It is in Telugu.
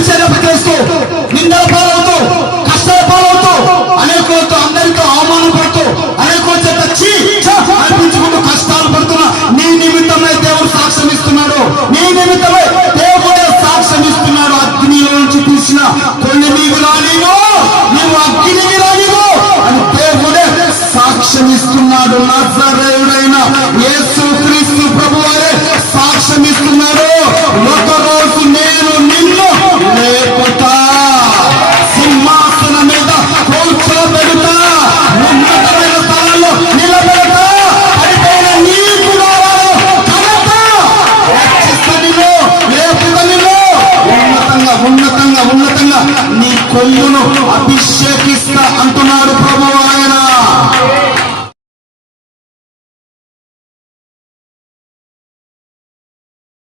పరిచయం చేస్తూ నిందల పాలవుతూ కష్టాల పాలవుతూ అనేకులతో అందరితో అవమానపడుతూ అనేకుల చేత అనిపించుకుంటూ కష్టాలు పడుతున్నా నీ నిమిత్తమే దేవుడు సాక్ష్యం ఇస్తున్నాడు. నీ నిమిత్తమే దేవుడే సాక్ష్యం ఇస్తున్నాడు. అగ్నిలో నుంచి తీసిన కొన్ని నీవు రానివో, నీవు అగ్నికి రానివో అని దేవుడే సాక్ష్యం ఇస్తున్నాడు. నజరేయుడైన యేసుక్రీస్తు ప్రభువారే సాక్ష్యం ఇస్తున్నాడు. ఒకరోజు నేను నిన్ను లేపుతా, సింహాసనం మీద కూర్చోబెడతా, ఉన్నతమైన స్థలంలో నిలబెడతా, పడిపోయిన నీకు రావాలో కడతా, రక్షిస్తనిలో లేపుతనిలో ఉన్నతంగా ఉన్నతంగా ఉన్నతంగా నీ కొమ్మును